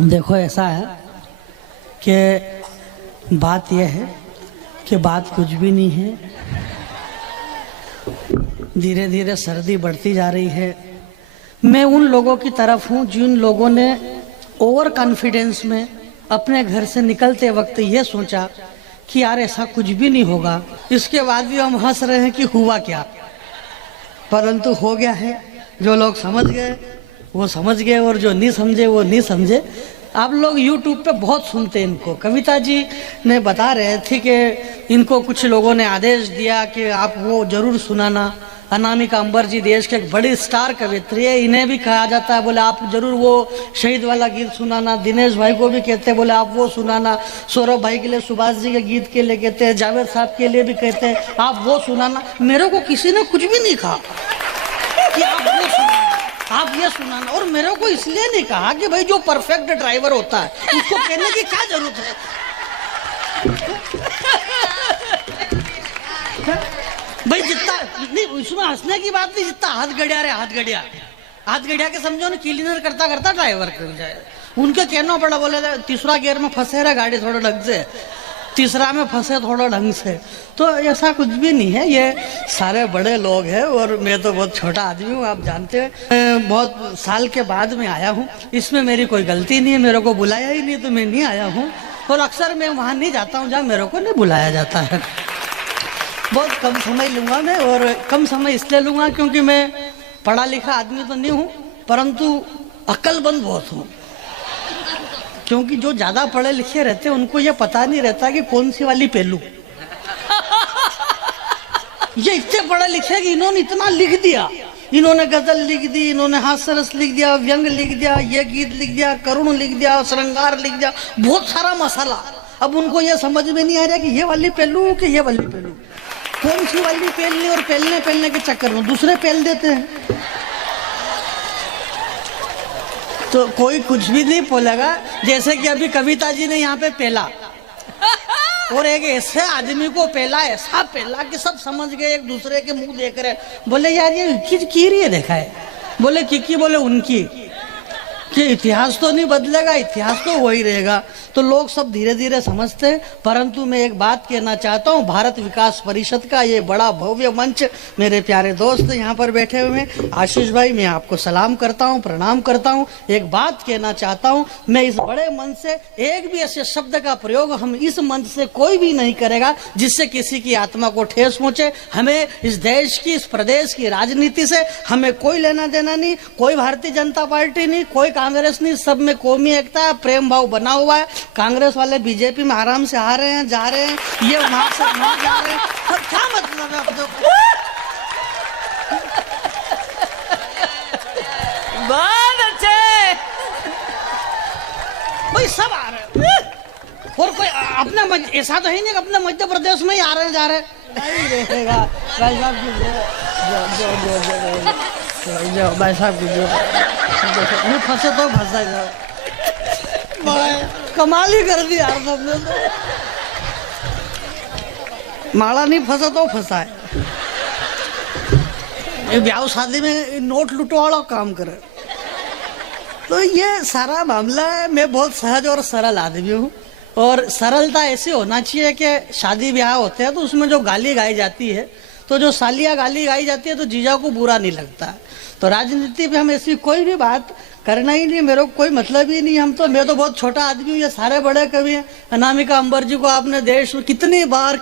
देखो ऐसा है कि बात यह है कि बात कुछ भी नहीं है। धीरे धीरे सर्दी बढ़ती जा रही है। मैं उन लोगों की तरफ हूँ जिन लोगों ने ओवर कॉन्फिडेंस में अपने घर से निकलते वक्त ये सोचा कि यार ऐसा कुछ भी नहीं होगा। इसके बाद भी हम हंस रहे हैं कि हुआ क्या, परंतु हो गया है। जो लोग समझ गए वो समझ गए और जो नहीं समझे वो नहीं समझे। आप लोग YouTube पे बहुत सुनते हैं इनको। कविता जी ने बता रहे थे कि इनको कुछ लोगों ने आदेश दिया कि आप वो जरूर सुनाना। अनामिका अंबर जी देश के एक बड़ी स्टार कवित्री है, इन्हें भी कहा जाता है बोले आप जरूर वो शहीद वाला गीत सुनाना। दिनेश भाई को भी कहते हैं बोले आप वो सुनाना। सौरभ भाई के लिए सुभाष जी के गीत के लिए कहते हैं, जावेद साहब के लिए भी कहते हैं आप वो सुनाना। मेरे को किसी ने कुछ भी नहीं कहा कि आप वो सुनाना, आप ये सुनाना। और मेरे को इसलिए नहीं कहा कि भाई जो परफेक्ट ड्राइवर होता है उसको कहने की क्या जरूरत है। भाई जितना नहीं उसमें हंसने की बात नहीं, जितना हाथ गड़िया रे हाथ गड़िया के समझो ना, क्लीनर करता करता ड्राइवर कर जाए। उनके कहना पड़ा बोले तीसरा गियर में फंसे रहे गाड़ी थोड़ा ढंग से, तीसरा में फंसे थोड़ा ढंग से। तो ऐसा कुछ भी नहीं है, ये सारे बड़े लोग हैं और मैं तो बहुत छोटा आदमी हूँ। आप जानते हैं मैं बहुत साल के बाद में आया हूँ, इसमें मेरी कोई गलती नहीं है। मेरे को बुलाया ही नहीं तो मैं नहीं आया हूँ। और अक्सर मैं वहाँ नहीं जाता हूँ जहाँ मेरे को नहीं बुलाया जाता है। बहुत कम समय लूँगा मैं, और कम समय इसलिए लूँगा क्योंकि मैं पढ़ा लिखा आदमी तो नहीं हूँ परंतु अक्लमंद बहुत हूँ। क्योंकि जो ज्यादा पढ़े लिखे रहते हैं उनको ये पता नहीं रहता कि कौन सी वाली पहलू। ये इतने पढ़े लिखे कि इन्होंने इतना लिख दिया, इन्होंने गजल लिख दी, इन्होंने हास्यरस लिख दिया, व्यंग लिख दिया, ये गीत लिख दिया, करुण लिख दिया, श्रृंगार लिख दिया, बहुत सारा मसाला। अब उनको ये समझ में नहीं आ रहा कि ये वाली पहलू कि ये वाली पहलू, कौन सी वाली पहलनी। और पहलने के चक्कर में दूसरे पहल देते हैं। तो कोई कुछ भी नहीं बोलेगा। जैसे कि अभी कविता जी ने यहाँ पे पहला और एक ऐसे आदमी को पहला, ऐसा पहला कि सब समझ गए, एक दूसरे के मुंह देख रहे। बोले यार ये की रही है देखा है। बोले की बोले उनकी कि इतिहास तो नहीं बदलेगा, इतिहास तो वही रहेगा। तो लोग सब धीरे धीरे समझते हैं। परंतु मैं एक बात कहना चाहता हूँ, भारत विकास परिषद का ये बड़ा भव्य मंच, मेरे प्यारे दोस्त यहाँ पर बैठे हुए हैं, आशीष भाई मैं आपको सलाम करता हूँ, प्रणाम करता हूँ। एक बात कहना चाहता हूँ, मैं इस बड़े मंच से एक भी ऐसे शब्द का प्रयोग हम इस मंच से कोई भी नहीं करेगा जिससे किसी की आत्मा को ठेस पहुंचे। हमें इस देश की, इस प्रदेश की राजनीति से हमें कोई लेना देना नहीं। कोई भारतीय जनता पार्टी नहीं, कोई कांग्रेस नहीं, सब में कौमी एकता है, प्रेम भाव बना हुआ है। कांग्रेस वाले बीजेपी में आराम से आ रहे हैं, जा रहे हैं, ये वहां से वहां जा रहे हैं। तो क्या मतलब है आपको? बहुत अच्छे भाई सब आ रहे हैं। और कोई अपना ऐसा तो है नहीं कि अपने मध्य प्रदेश में ही आ रहे हैं, जा रहे हैं। नहीं रहेगा भाई साहब भाई साहब फंसे तो फंसा जाओ। कमाल ही कर दी यार सबने तो। माला नहीं फंसा तो फंसा है। ब्याह शादी में नोट लुटो वाला काम करे। तो ये सारा मामला है। मैं बहुत सहज और सरल आदमी हूँ और सरलता ऐसी होना चाहिए कि शादी ब्याह होते हैं तो उसमें जो गाली गाई जाती है, तो जो सालिया गाली गाई जाती है तो जीजा को बुरा नहीं लगता। तो राजनीति पे हम ऐसी कोई भी बात करना ही नहीं, मेरे को कोई मतलब ही नहीं। मैं तो बहुत छोटा आदमी हूँ, ये सारे बड़े कवि हैं। अनामिका अंबर जी को आपने देश में कितनी बार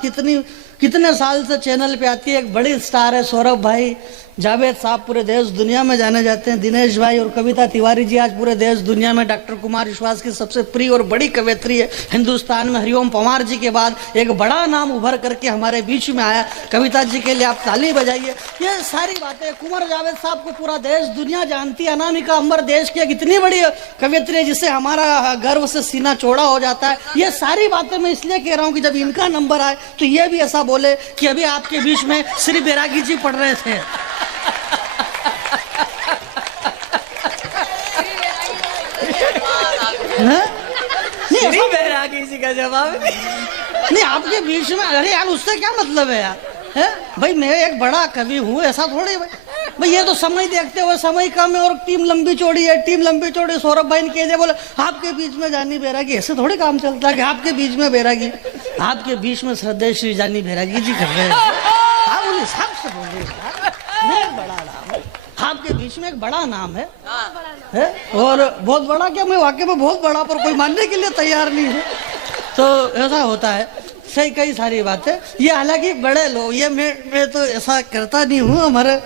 कितने साल से चैनल पे आती है, एक बड़ी स्टार है। सौरभ भाई, जावेद साहब पूरे देश दुनिया में जाने जाते हैं। दिनेश भाई और कविता तिवारी जी आज पूरे देश दुनिया में। डॉक्टर कुमार विश्वास की सबसे प्रिय और बड़ी कवियत्री है हिंदुस्तान में। हरिओम पंवार जी के बाद एक बड़ा नाम उभर करके हमारे बीच में आया। कविता जी के लिए आप ताली बजाइए। ये सारी बातें, कुमार जावेद साहब को पूरा देश दुनिया जानती है। अनामिका अंबर देश की एक इतनी बड़ी कवियत्री है जिससे हमारा गर्व से सीना चौड़ा हो जाता है। ये सारी बातें मैं इसलिए कह रहा हूँ कि जब इनका नंबर आए तो ये भी ऐसा बोले कि अभी आपके बीच में श्री बैरागी जी पढ़ रहे थे। नहीं बैरागी जी का जवाब नहीं आपके बीच में। अरे यार उससे क्या मतलब है यार, है भाई मैं एक बड़ा कवि हूँ, ऐसा थोड़ी भाई। भाई ये तो समय देखते हुए समय कम है और टीम लंबी चौड़ी है, टीम लंबी चौड़ी। सौरभ भाई ने कह दिया, बोले आपके बीच में जानी बैरागी। ऐसे थोड़ी काम चलता है कि आपके बीच में बैरागी, आपके बीच में श्रद्धेय श्री जानी बैरागी जी कर रहे हैं। हाँ बोले साहब से बोलिए, मैं बड़ा नाम है आपके बीच में, एक बड़ा नाम है और बहुत बड़ा क्या, मैं वाकई में बहुत बड़ा, पर कोई मानने के लिए तैयार नहीं है। तो ऐसा होता है, सही कई सारी बातें। ये हालांकि बड़े लोग, ये मैं तो ऐसा करता नहीं हूँ। हमारे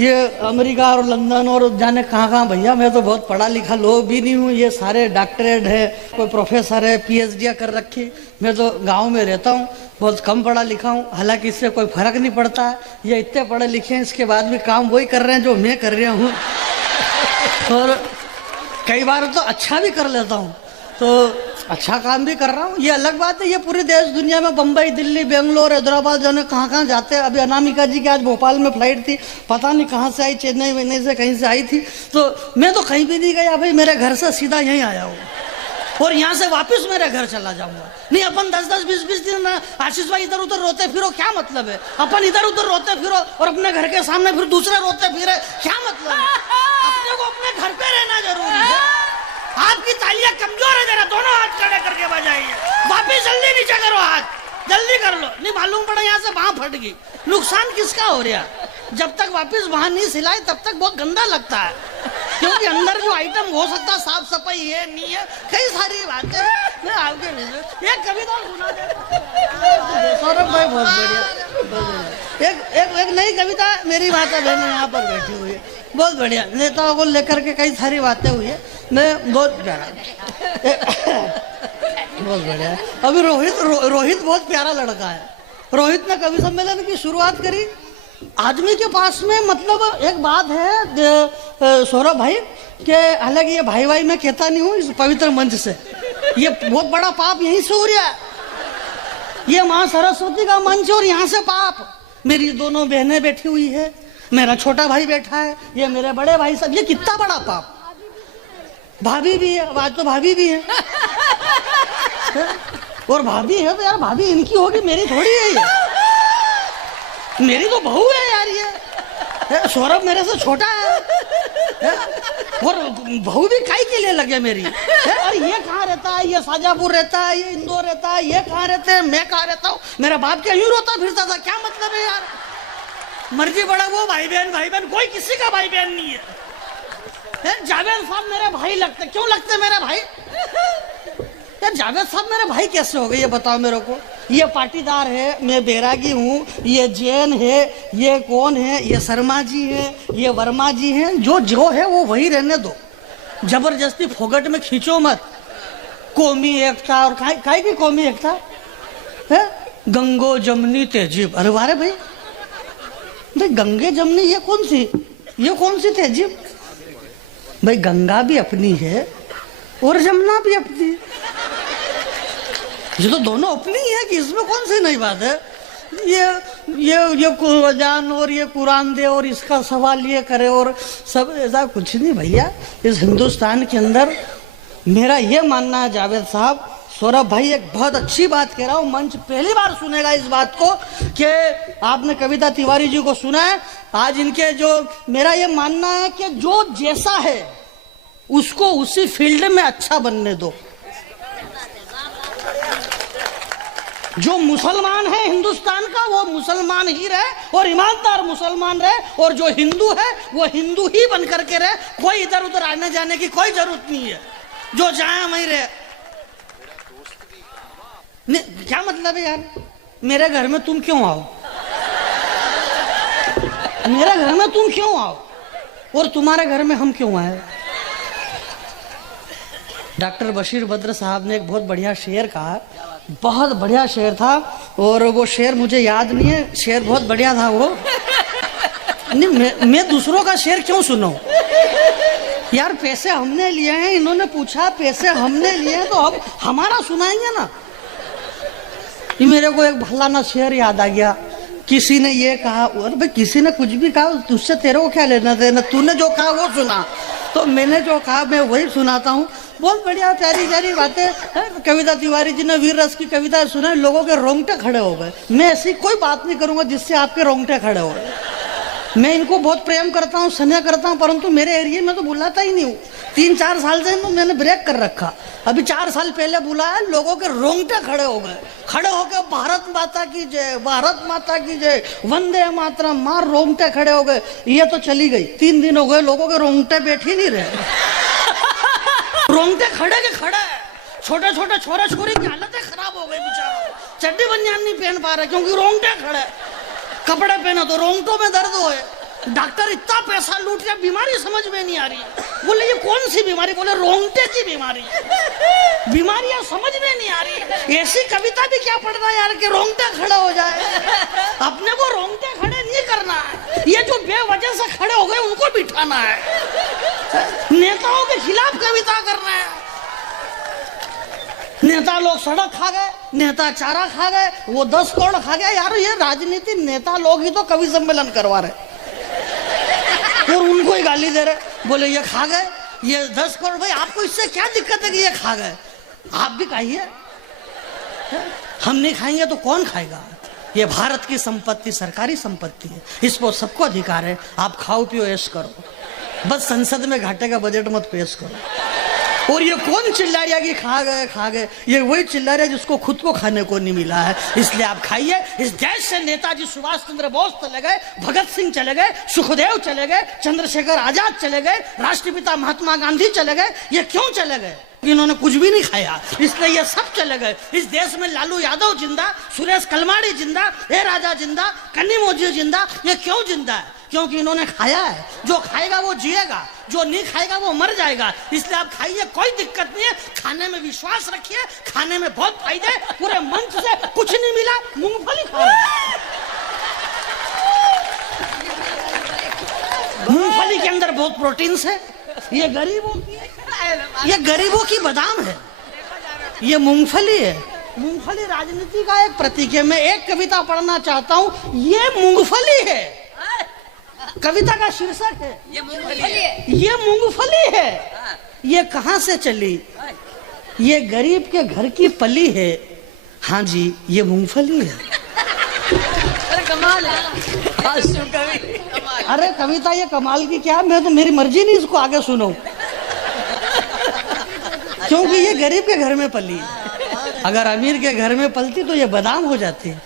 ये अमेरिका और लंदन और जाने कहाँ भैया, मैं तो बहुत पढ़ा लिखा लोग भी नहीं हूँ। ये सारे डॉक्टरेट है, कोई प्रोफेसर है, PhD कर रखी। मैं तो गांव में रहता हूँ, बहुत कम पढ़ा लिखा हूँ। हालांकि इससे कोई फर्क नहीं पड़ता है। ये इतने पढ़े लिखे हैं, इसके बाद भी काम वही कर रहे हैं जो मैं कर रहा हूँ, और कई बार तो अच्छा भी कर लेता हूँ, तो अच्छा काम भी कर रहा हूँ। ये अलग बात है। ये पूरे देश दुनिया में बम्बई, दिल्ली, बेंगलोर, हैदराबाद जाने कहाँ जाते हैं। अभी अनामिका जी की आज भोपाल में फ्लाइट थी, पता नहीं कहाँ से आई, चेन्नई वेन्नई से कहीं से आई थी। तो मैं तो कहीं भी नहीं गया भाई, मेरे घर से सीधा यहीं आया हूँ और यहाँ से वापस मेरे घर चला जाऊंगा। नहीं अपन 10-10, 20-20 दिन आशीष भाई इधर उधर रोते फिरो, क्या मतलब है? अपन इधर उधर रोते फिरो और अपने घर के सामने फिर दूसरे रोते फिरे, क्या मतलब है? अपने को अपने घर पे रहना जरूरी है। आपकी तालियां कमजोर है, जरा दोनों हाथ खड़े करके बजाइए। वापिस जल्दी नीचे करो, हाथ जल्दी कर लो। नहीं मालूम पड़ा यहाँ से बाँह फट गई, नुकसान किसका हो रहा? जब तक वापिस बाँह नहीं सिलाए तब तक बहुत गंदा लगता है, क्योंकि अंदर जो आइटम हो सकता है, साफ सफाई है नहीं है, कई सारी बातें। मैं आपके एक कविता सुना देता सौरभ भाई, बहुत बढ़िया। एक नई कविता, मेरी माता बहन यहाँ पर बैठी हुई है, बहुत बढ़िया। नेताओं को लेकर के कई सारी बातें हुई है, मैं बहुत प्यारा बहुत बढ़िया। अभी रोहित बहुत प्यारा लड़का है। रोहित ने कवि सम्मेलन की शुरुआत करी। आदमी के पास में मतलब एक बात है सौरभ भाई कि हालांकि ये भाई भाई मैं कहता नहीं हूँ इस पवित्र मंच से, ये बहुत बड़ा पाप यहीं से हो रहा है। ये माँ सरस्वती का मंच और यहाँ से पाप। मेरी दोनों बहनें बैठी हुई है, मेरा छोटा भाई बैठा है, ये मेरे बड़े भाई सब, ये कितना बड़ा पाप। भाभी भी है, आज तो भाभी भी है और भाभी है तो यार भाभी इनकी होगी, मेरी थोड़ी है ये, मेरी तो बहू है यार ये। सौरभ मेरे से छोटा है और बहू भी काई के लिए लगे मेरी। और ये कहाँ रहता है? ये शाजापुर रहता है, ये इंदौर रहता है, ये कहाँ रहते हैं, मैं कहाँ रहता हूँ? मेरा बाप क्या यूं रोता फिरता था, क्या मतलब है यार? मर्जी बड़ा वो भाई बहन कोई किसी का भाई बहन नहीं है। जावेद साहब मेरे भाई लगते, क्यों लगते मेरे भाई? यार जावेद साहब मेरे भाई कैसे हो गए ये बताओ मेरे को। ये पाटीदार है, मैं बैरागी हूँ, ये जैन है, ये कौन है, ये शर्मा जी है, ये वर्मा जी हैं, जो है वो वही रहने दो, जबरदस्ती फोगट में खींचो मत। कौमी एकता और काय की कौमी एकता है? गंगो जमनी तहजीब। अरे वारे भाई गंगे जमनी ये कौन सी तहजीब भाई? गंगा भी अपनी है और जमुना भी अपनी, ये तो दोनों अपनी है कि इसमें कौन सी नई बात है? ये कुरान और ये कुरान दे और इसका सवाल ये करे और सब, ऐसा कुछ नहीं भैया। इस हिंदुस्तान के अंदर मेरा ये मानना है जावेद साहब, सौरभ भाई एक बहुत अच्छी बात कह रहा हूँ, मंच पहली बार सुनेगा इस बात को कि आपने कविता तिवारी जी को सुना है। आज इनके जो, मेरा ये मानना है कि जो जैसा है उसको उसी फील्ड में अच्छा बनने दो। जो मुसलमान है हिंदुस्तान का वो मुसलमान ही रहे और ईमानदार मुसलमान रहे, और जो हिंदू है वो हिंदू ही बन करके रहे। कोई इधर उधर आने जाने की कोई जरूरत नहीं है, जो जाए वहीं रहे। क्या मतलब है यार? मेरे घर में तुम क्यों आओ? मेरे घर में तुम क्यों आओ और तुम्हारे घर में हम क्यों आए? डॉक्टर बशीर बद्र साहब ने एक बहुत बढ़िया शेर कहा, बहुत बढ़िया शेर था, और वो शेर मुझे याद नहीं है, शेर बहुत बढ़िया था वो। नहीं मैं दूसरों का शेर क्यों सुनाऊं यार? पैसे हमने लिए हैं, इन्होंने पूछा पैसे हमने लिए हैं तो अब हमारा सुनाएंगे ना। ये मेरे को एक भला शेर याद आ गया, किसी ने ये कहा, और भाई किसी ने कुछ भी कहा, तुझसे तेरे को क्या लेना देना, तूने जो कहा वो सुना, तो मैंने जो कहा मैं वही सुनाता हूँ। बहुत बढ़िया प्यारी प्यारी बातें कविता तिवारी जी ने वीर रस की कविता सुना, लोगों के रोंगटे खड़े हो गए। मैं ऐसी कोई बात नहीं करूंगा जिससे आपके रोंगटे खड़े हो गए। मैं इनको बहुत प्रेम करता हूँ, स्नेह करता हूँ, परंतु मेरे एरिया में तो बुलाता ही नहीं हूँ। 3-4 साल से तो मैंने ब्रेक कर रखा। अभी 4 साल पहले बुलाया, लोगों के रोंगटे खड़े हो गए, खड़े होकर भारत माता की जय, भारत माता की जय, वंदे मातरम, मार रोंगटे खड़े हो गए। ये तो चली गई, 3 दिन हो गए, लोगों के रोंगटे बैठ ही नहीं रहे। रोंगटे खड़े के खड़े, छोटे छोटे छोरे छोरी की हालतें खराब हो गई बेचारों, चड्डी बनियान नहीं पहन पा रहे क्योंकि रोंगटे खड़े। कपड़े पहना तो रोंगटों में दर्द होए, डॉक्टर इतना पैसा लूट के बीमारी समझ में नहीं आ रही। बोले ये कौन सी बीमारी? बोले रोंगटे की बीमारी। बीमारियां समझ में नहीं आ रही। ऐसी कविता भी क्या पढ़ना यार कि रोंगटे खड़े हो जाए। अपने को रोंगटे खड़े नहीं करना है, ये जो बेवजह से खड़े हो गए उनको बिठाना है। नेताओं के खिलाफ कविता करना है। नेता लोग सड़क खा गए, नेता चारा खा गए, वो 10 करोड़ खा गया। यार ये राजनीति नेता लोग ही तो कवि सम्मेलन करवा रहे और उनको ही गाली दे रहे। बोले ये खा गए, ये 10 करोड़। भाई आपको इससे क्या दिक्कत है कि ये खा गए? आप भी खाइए, हम नहीं खाएंगे तो कौन खाएगा? ये भारत की संपत्ति सरकारी संपत्ति है, इस पर सबको अधिकार है। आप खाओ पियो ऐश करो, बस संसद में घाटे का बजट मत पेश करो। और ये कौन चिल्ला रहा कि खा गए खा गए? ये वही चिल्ला रहा है जिसको खुद को खाने को नहीं मिला है। इसलिए आप खाइए। इस देश से नेताजी सुभाष चंद्र बोस चले गए, भगत सिंह चले गए, सुखदेव चले गए, चंद्रशेखर आजाद चले गए, राष्ट्रपिता महात्मा गांधी चले गए। ये क्यों चले गए? इन्होंने कुछ भी नहीं खाया, इसलिए ये सब चले गए। इस देश में लालू यादव जिंदा, सुरेश कलमाड़ी जिंदा, ए राजा जिंदा, कन्नी मोदी जिंदा। ये क्यों जिंदा है? क्योंकि इन्होंने खाया है। जो खाएगा वो जिएगा, जो नहीं खाएगा वो मर जाएगा। इसलिए आप खाइए, कोई दिक्कत नहीं है। खाने में विश्वास रखिए, खाने में बहुत फायदे। पूरे मंच से कुछ नहीं मिला, मूंगफली खा रहे हैं। मूंगफली के अंदर बहुत प्रोटीन्स है। ये गरीबों की बादाम है, ये मूंगफली है। मूंगफली राजनीति का एक प्रतीक है। मैं एक कविता पढ़ना चाहता हूँ, ये मूंगफली है। कविता का शीर्षक है ये मूंगफली है। ये मूंगफली है। ये कहाँ से चली? ये गरीब के घर की पली है। हाँ जी, ये मूंगफली है। अरे कमाल है। अरे कविता ये कमाल की क्या? मैं तो मेरी मर्जी नहीं इसको आगे सुनो, क्योंकि ये गरीब के घर में पली है। अगर अमीर के घर में पलती तो ये बादाम हो जाती है।